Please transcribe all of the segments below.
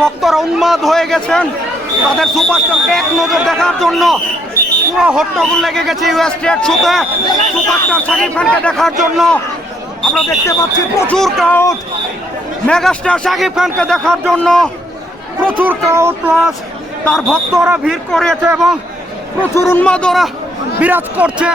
ভক্তরা উন্মাদ হয়ে গেছেন তাদের সুপারস্টারকে এক নজর দেখার জন্য। পুরো হট্টগোল লেগে গেছে ইউএস স্টেট শোতে সুপারস্টার শাকিব খানকে দেখার জন্য। আমরা দেখতে পাচ্ছি প্রচুর ক্রাউড মেগাস্টার শাকিব খানকে দেখার জন্য, প্রচুর ক্রাউড প্লাস তার ভক্তরা ভিড় করেছে এবং প্রচুর উন্মাদনা বিরাজ করছে।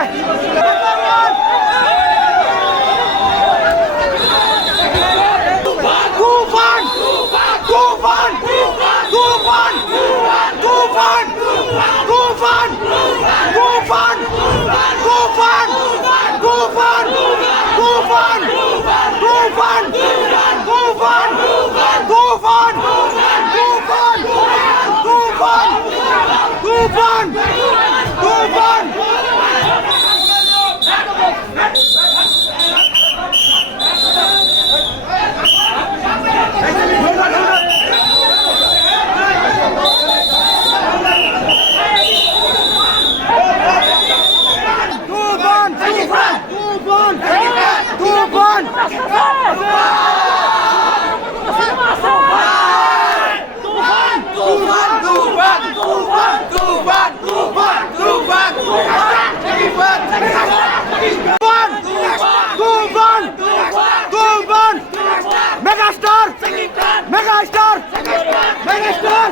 Megastar!